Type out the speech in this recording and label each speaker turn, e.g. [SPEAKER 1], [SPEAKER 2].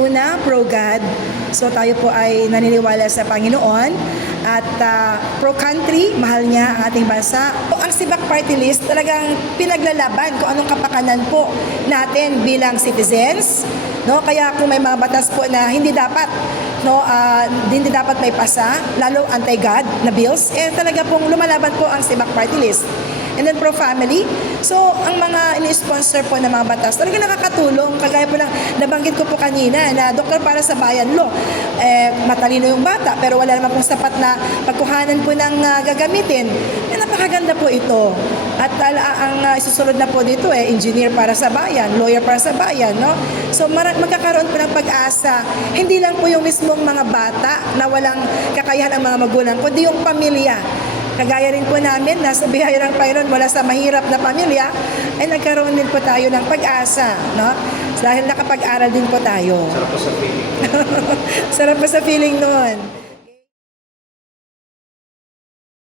[SPEAKER 1] Una, pro-God. So tayo po ay naniniwala sa Panginoon at ah, pro-country, mahal niya ang ating bansa. O, Ang Sibak Party List talagang pinaglalaban kung anong kapakanan po natin bilang citizens. No? Kaya kung may mga batas po na hindi dapat no ah, hindi dapat may pasa lalo anti-God na bills eh talaga pong lumalaban po ang Sibak Party List and then pro-family. So, ang mga ini-sponsor po ng mga batas, talaga nakakatulong. Kagaya po ng nabanggit ko po kanina na Doktor para sa Bayan Law, eh, matalino yung bata, pero wala naman pong sapat na pagkuhanan po ng ah, gagamitin. Eh, napakaganda po ito. At ah, ang ah, isusunod na po dito, eh, engineer para sa bayan, lawyer para sa bayan, no? So, magkakaroon po ng pag-asa. Hindi lang po yung mismong mga bata na walang kakayahan ang mga magulang, kundi yung pamilya. Kagaya rin po namin, nasa biyayang Panginoon mula sa mahirap na pamilya, ay nagkaroon din po tayo ng pag-asa, no? Dahil nakapag-aral din po tayo.
[SPEAKER 2] Sarap po sa feeling.
[SPEAKER 1] Sarap po sa feeling noon.